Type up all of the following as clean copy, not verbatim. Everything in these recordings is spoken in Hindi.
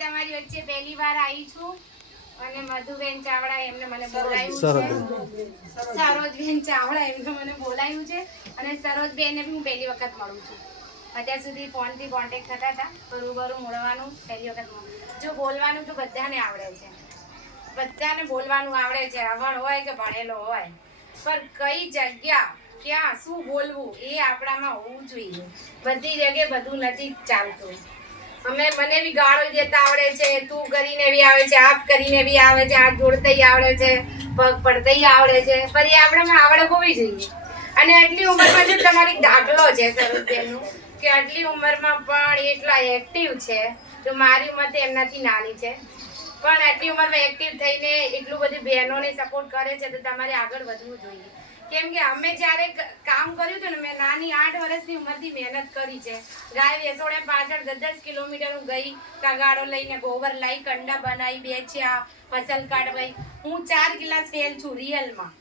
તમારી વચ્ચે પહેલી વાર આવી છું અને મધુબેન ચાવડા એમને મને બોલાવ્યું છે, સરોજબેન ચાવડા એમને મને બોલાવ્યું છે અને સરોજબેનને બી હું પહેલી વખત મળું છું. અત્યાર સુધી ફોનથી કોન્ટેક્ટ થતા હતા, રૂબરૂ મળવાનું પહેલી વખત. જો બોલવાનું તો બધાને આવડે છે, બધાને બોલવાનું આવડે છે, અભણ હોય કે ભણેલો હોય, પણ કઈ જગ્યા ક્યાં શું બોલવું એ આપણામાં હોવું જોઈએ. બધી જગ્યાએ બધું નથી ચાલતું. મને બી ગાળો દેતા આવડે છે, તું કરીને બી આવે છે, આપ કરીને બી આવે છે, હાથ જોડતા આવડે છે, પગ પડતા આવડે છે, પણ એ આપણામાં આવડે હોવી જોઈએ. અને આટલી ઉંમરમાં જો તમારી દાખલો છે સરોજબેનનો કે આટલી ઉંમરમાં પણ એટલા એક્ટિવ છે, તો મારી ઉંમર તો એમનાથી નાની છે, પણ આટલી ઉંમરમાં એક્ટિવ થઈને એટલું બધી બહેનોને સપોર્ટ કરે છે, તો તમારે આગળ વધવું જોઈએ. કેમ કે અમે જ્યારે કામ કર્યું હતું ને, મેં નાની 8 વર્ષની ઉંમરથી મહેનત કરી છે. ગાય વેસોડે પાછળ 10 કિલોમીટર હું ગઈ, તગાડો લઈને ગોબર લાવી, કંડા બનાવી, બેચ્યા, ફસલ કાઢવાઈ. હું 4 ક્લાસ ફેલ છું રિયલમાં,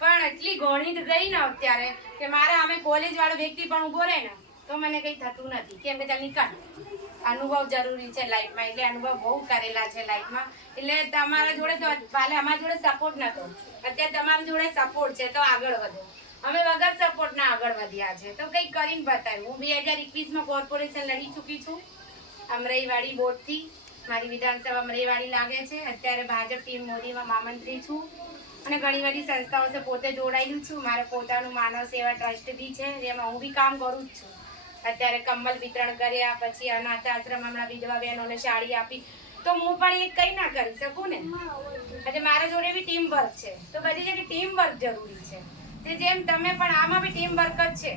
પણ એટલી ગણિત ગઈ ને અત્યારે કે મારા અમે કોલેજ વાળો વ્યક્તિ પણ ઉભો રહે ને તો મને કંઈ થતું નથી. કેમ કે ચાલ નીકળ, અનુભવ જરૂરી છે લાઈફમાં, એટલે અનુભવ બહુ કરેલા છે લાઈફમાં. એટલે તમારા જોડે તો કાલે અમારા જોડે સપોર્ટ નતો, અત્યારે તમારા જોડે સપોર્ટ છે તો આગળ વધો. અમે વગર સપોર્ટના આગળ વધ્યા છે તો કંઈક કરીને બતાવ્યું. હું 2021માં કોર્પોરેશન લડી ચૂકી છું અમરાઈવાડી બોર્ડથી. મારી વિધાનસભા અમરાઈવાડી લાગે છે. અત્યારે ભાજપ ટીમ મોદીમાં મહામંત્રી છું અને ઘણી બધી સંસ્થાઓ છે, પોતે જોડાયેલું છું. મારે પોતાનું માનવ સેવા ટ્રસ્ટ બી છે, જેમાં હું બી કામ કરું જ છું. અત્યારે કમલ વિતરણ કર્યા, પછી અનાથ આશ્રમ હમણાં વિધવા બહેનોને સાડી આપી, તો હું પણ એ કઈ ના કરી શકું ને. એટલે મારા જોડે બી ટીમ વર્ક છે, તો બધી જગ્યાએ ટીમ વર્ક જરૂરી છે. તે જેમ તમે પણ આમાં બી ટીમ વર્ક જ છે.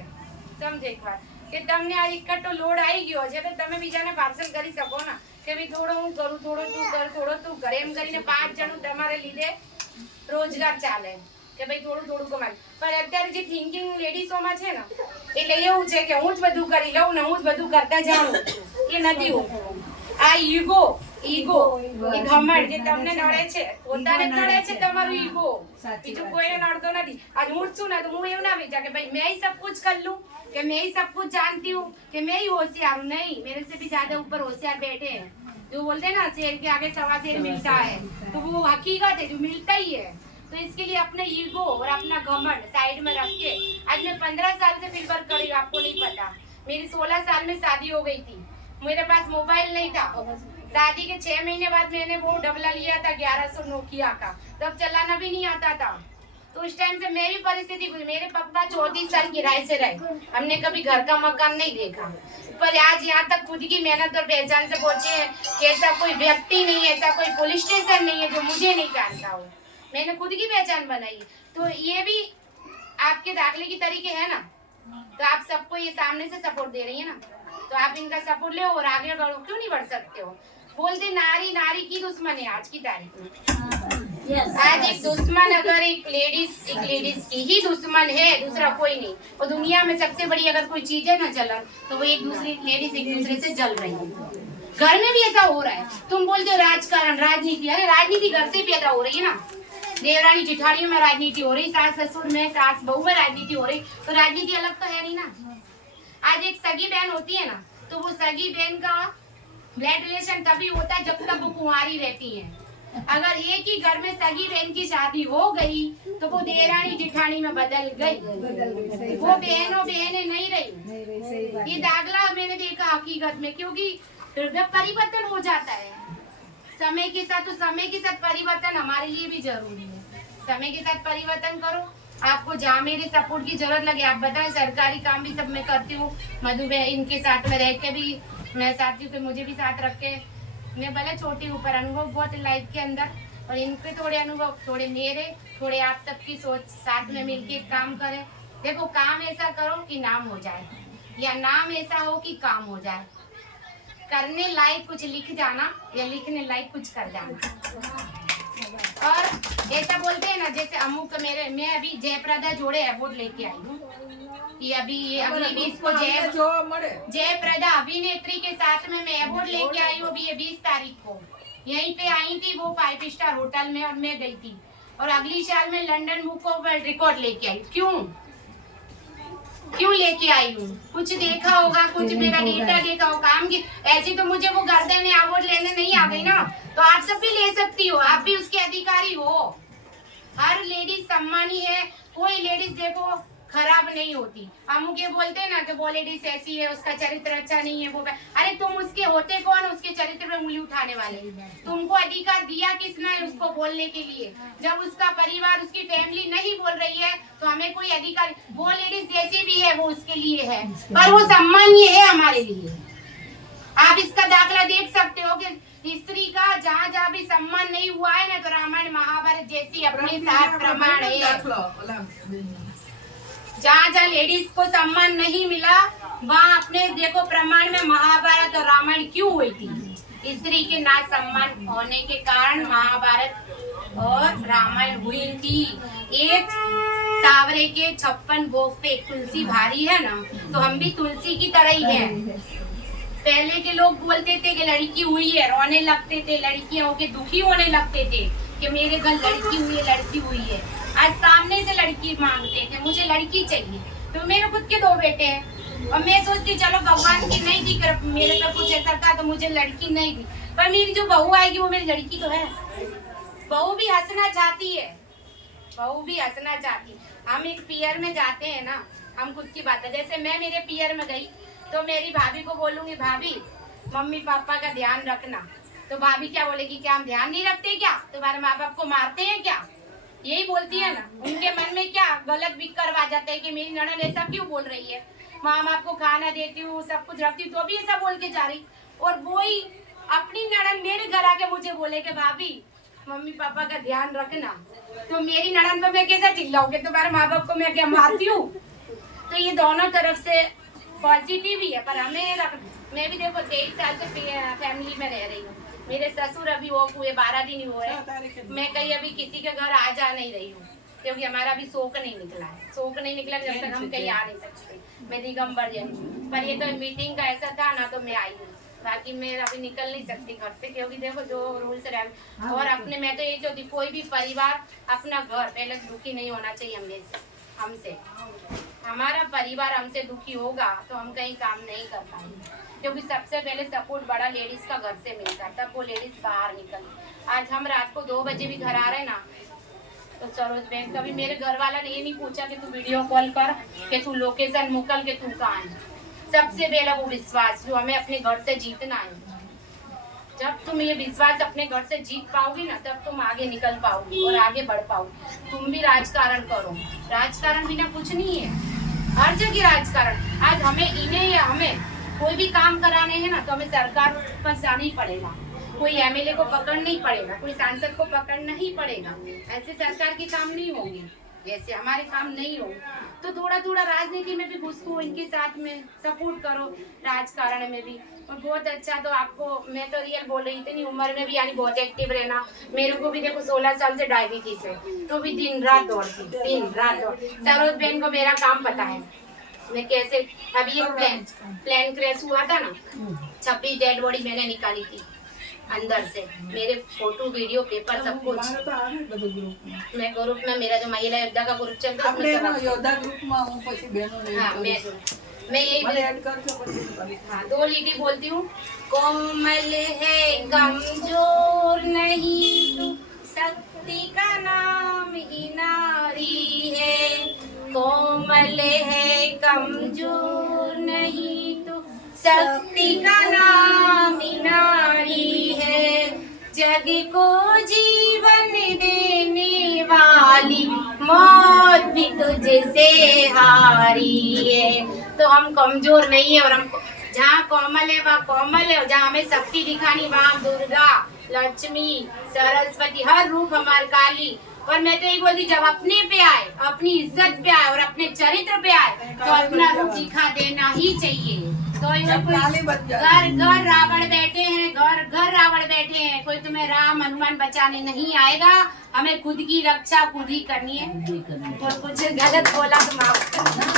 સમજો એકવાર કે તમને આ એકઠો લોડ આવી ગયો છે તો તમે બીજાને પાર્સલ કરી શકો ને કે ભાઈ થોડો હું કરું, થોડો તું કર, થોડો તું કર, એમ કરીને 5 જણું તમારે લીધે રોજગાર ચાલે કે ભાઈ થોડું થોડું કમાય. પણ અત્યારે જે થિંકિંગ લેડીઝોમાં છે ને, એટલે એવું છે કે હું જ બધું કરી લઉં ને હું જ બધું કરતા જાઉં, એ નથી હોતું. આ ઈગો એ ઘમંડ જે તમને નડે છે, પોતાને નડે છે તમારું ઈગો, બીજું કોઈને નડતો નથી. આજ હું છું ને તો હું એવું ના વિચાર કે ભાઈ मैं ही सब कुछ कर लूं, कि मैं ही सब कुछ जानती हूँ, कि मैं ही होशियार हूँ. नहीं, मेरे से भी ज्यादा ऊपर होशियार बैठे हैं. जो बोलते हैं ना शेर के आगे सवा शेर मिलता है, तो वो हकीकत है, जो मिलता ही है. तो इसके लिए अपने ईगो और अपना घमंड साइड में रख के, आज मैं 15 साल से फील्ड वर्क कर रही हूँ, आपको नहीं पता. मेरी 16 साल में शादी हो गई थी, मेरे पास मोबाइल नहीं था. शादी के 6 महीने बाद मैंने वो डबला लिया था 1100 नोकिया का, तब चलाना भी नहीं आता था. तो उस टाइम से मेरी परिस्थिति हुई. मेरे पापा 34 साल किराए से रहे, हमने कभी घर का मकान नहीं देखा, पर आज यहाँ तक खुद की मेहनत और पहचान से पहुंचे हैं कि ऐसा कोई व्यक्ति नहीं है, ऐसा कोई पुलिस स्टेशन नहीं है जो मुझे नहीं जानता हो. मैंने खुद की पहचान बनाई. तो ये भी आपके दाखिले की तरीके है ना, तो आप सबको ये सामने से सपोर्ट दे रही है ना, तो आप इनका सपोर्ट लो और आगे बढ़ो. क्यों नहीं बढ़ सकते हो? बोलते नारी नारी की दुश्मन है आज की तारीख में. आज एक दुश्मन अगर एक लेडीज की ही दुश्मन है, दूसरा कोई नहीं. और दुनिया में सबसे बड़ी अगर कोई चीज है ना जलन, तो वो एक दूसरी लेडीज एक दूसरे से जल रही है. घर में भी ऐसा हो रहा है. तुम बोलते हो राजकारण, राजनीति, अरे राजनीति घर से पैदा हो रही है ना. देवरानी जिठानियों में राजनीति हो रही, सास ससुर में, सास बहू में राजनीति हो रही, तो राजनीति अलग तो है नहीं ना. आज एक सगी बहन होती है ना, तो वो सगी बहन का ब्लड रिलेशन तभी होता है जब तक वो कुंवारी रहती है. अगर एक ही घर में सगी बहन की शादी हो गई तो वो देवरानी जिठानी में बदल गई, वो बहनों बहनें नहीं रही. ये दाखला मैंने देखा हकीकत में, क्योंकि हृदय परिवर्तन हो जाता है समय के साथ. तो समय के साथ परिवर्तन हमारे लिए भी जरूरी है. समय के साथ परिवर्तन करो. आपको जहाँ मेरे सपोर्ट की जरूरत लगे आप बताएं. सरकारी काम भी सब मैं करती हूँ, मधुबेन इनके साथ में रह के भी मैं चाहती हूँ कि मुझे भी साथ रख के. मैं भले छोटी हूँ पर अनुभव बहुत लाइफ के अंदर, और इनके थोड़े अनुभव, थोड़े मेरे, थोड़े आप सबकी सोच, साथ में मिलके काम करें. देखो, काम ऐसा करो कि नाम हो जाए, या नाम ऐसा हो कि काम हो जाए. करने लायक कुछ लिख जाना या लिखने लायक कुछ कर जाना. और ऐसा बोलते हैं ना, जैसे अमुक मैं अभी जयप्रदा जोड़े अवार्ड लेके आई हूँ. ये अभी ये अगली भी इसको जयप्रदा अभिनेत्री के साथ में मैं अवार्ड लेके आई हूँ. अभी ये 20 तारीख को यहीं पे आई थी, वो 5 स्टार होटल में, और मैं गई थी. और अगली साल में London book of world record लेके आई. क्यों? क्यों लेके आई हूँ? कुछ देखा होगा, कुछ मेरा डेटा देखा हो काम की। ऐसी तो मुझे वो गर्दन अवार्ड लेने नहीं आ गई ना, तो आप सब भी ले सकती हो, आप भी उसके अधिकारी हो। हर लेडीज सम्मानी है, कोई लेडीज देखो खराब नहीं होती। हम ये बोलते हैं ना कि वो लेडीज ऐसी है, उसका चरित्र अच्छा नहीं है, वो अरे तुम उसके होते कौन, उसके चरित्र में उंगली उठाने वाले? तुमको अधिकार दिया किसने उसको बोलने के लिए? जब उसका परिवार, उसकी फैमिली नहीं बोल रही है तो हमें कोई अधिकार, वो लेडीज जैसी भी है वो उसके लिए है, पर वो सम्मानीय है हमारे लिए। आप इसका दाखला देख सकते हो कि स्त्री का जहाँ जहाँ भी सम्मान नहीं हुआ है ना, तो रामायण महाभारत जैसी अपने साथ प्रमाण है। जहाँ जहाँ लेडीज को सम्मान नहीं मिला वहाँ अपने देखो प्रमाण में महाभारत और रामायण क्यों हुई थी? स्त्री के ना सम्मान होने के कारण महाभारत और रामायण हुई थी। एक सावरे के 56 भोग पे एक तुलसी भारी है ना, तो हम भी तुलसी की तरह ही है। पहले के लोग बोलते थे कि लड़की हुई है, रोने लगते थे, लड़कियां होके दुखी होने लगते थे कि मेरे घर लड़की हुई है, लड़की हुई है। आज सामने से लड़की मांगते थे, मुझे लड़की चाहिए। तो मेरे खुद के 2 बेटे हैं और मैं सोचती चलो भगवान की नहीं थी, मेरे पे कुछ ऐसा था तो मुझे लड़की नहीं दी, पर मेरी जो बहू आएगी वो मेरी लड़की तो है। बहू भी हंसना चाहती है, बहू भी हंसना चाहती। हम एक पियर में जाते हैं ना, हम खुद की बात है, जैसे मैं मेरे पियर में गई तो मेरी भाभी को बोलूंगी भाभी मम्मी पापा का ध्यान रखना, तो भाभी क्या बोलेगी, क्या हम ध्यान नहीं रखते क्या? तुम्हारे माँ बाप को मारते हैं क्या? यही बोलती है ना। उनके मन में क्या गलत भी करवा जाता है कि मेरी ननद ऐसा क्यों बोल रही है, माँ बाप को खाना देती हूँ, सब कुछ रखती हूँ, तो भी ऐसा बोल के जा रही। और वही अपनी ननद मेरे घर आके मुझे बोले कि भाभी मम्मी पापा का ध्यान रखना, तो मेरी ननद पे मैं कैसे चिल्लाऊंगी? तुम्हारे माँ बाप को मैं क्या मारती हूँ? तो ये दोनों तरफ से पॉजिटिव ही है, पर हमें मैं भी देखो 23 साल से फैमिली में रह रही हूँ। मेरे ससुर अभी वो हुए 12 दिन हुए, मैं कहीं अभी किसी के घर आ जा नहीं रही हूँ क्योंकि हमारा अभी शौक नहीं निकला है। शौक नहीं निकला जब तक हम कहीं आ नहीं सकते। मैं दिगंबर जैन, पर ये तो मीटिंग का ऐसा था ना तो मैं आई हूँ, बाकी मैं अभी निकल नहीं सकती घर से क्योंकि देखो जो रूल्स रहे। और अपने मैं तो ये चाहती कोई भी परिवार अपना घर पहले दुखी नहीं होना चाहिए हमसे। हमारा परिवार हमसे दुखी होगा तो हम कहीं काम नहीं कर पाएंगे, क्योंकि सबसे पहले सपोर्ट बड़ा लेडीज का घर से मिलता है, तब वो लेडीज बाहर निकल। आज हम रात को 2 बजे भी घर आ रहे ना, तो सरोज बहन कभी मेरे घर वाला ने ये नहीं पूछा कि तू वीडियो कॉल कर, कि तू लोकेशन मोकल के तू कहाँ है। सबसे पहला वो विश्वास जो हमें अपने घर से जीतना है। जब तुम ये विश्वास अपने घर से जीत पाओगी ना, तब तुम आगे निकल पाओगी और आगे बढ़ पाओगी। तुम भी राजकारण करो, राजकारण बिना कुछ नहीं है, हर जगह राजकारण। आज हमें इन्हें या हमें कोई भी काम कराने हैं ना, तो हमें सरकार पर जाना ही पड़ेगा, कोई एमएलए को पकड़ना ही पड़ेगा, कोई सांसद को पकड़ना ही पड़ेगा। ऐसे सरकार के काम नहीं होंगे, जैसे हमारे काम नहीं होंगे। तो थोड़ा थोड़ा राजनीति में भी घुसो, इनके साथ में सपोर्ट करो, राजकारण में भी। और बहुत अच्छा, तो आपको मैं तो रियल बोल रही, इतनी उम्र में भी यानी बहुत एक्टिव रहना। मेरे को भी देखो 16 साल से डायबिटीज है, तो भी दिन रात दौड़ती, दिन रात दौड़। सरोज बहन को मेरा काम पता है, मैं कैसे। अभी एक प्लेन क्रैश हुआ था ना, 26 डेड बॉडी मैंने निकाली थी अंदर से, मेरे फोटो वीडियो पेपर सब कुछ। मैं ग्रुप में, मेरा जो महिला योद्धा का ग्रुप चलता है, मैं यही हाँ 2 लिखी बोलती हूँ। कोमल है कमजोर नहीं तू, शक्ति का नाम ही नारी है। कोमल है कमजोर नहीं तू, शक्ति का नाम ही नारी है। जग को जीवन देने वाली मौत भी तुझसे हारी है। तो हम कमजोर नहीं है, और हम जहाँ कोमल है वहाँ कोमल है, और जहाँ हमें शक्ति दिखानी वहाँ दुर्गा, लक्ष्मी, सरस्वती, हर रूप हमारी काली। और मैं तो यही बोलती, जब अपने पे आए, अपनी इज्जत पे आए और अपने चरित्र पे आए, तो अपना रूप दिखा देना ही चाहिए। तो घर घर रावण बैठे हैं, घर घर रावण बैठे हैं, कोई तुम्हें राम हनुमान बचाने नहीं आएगा। हमें खुद की रक्षा खुद ही करनी है। और कुछ गलत बोला तो माफ करना।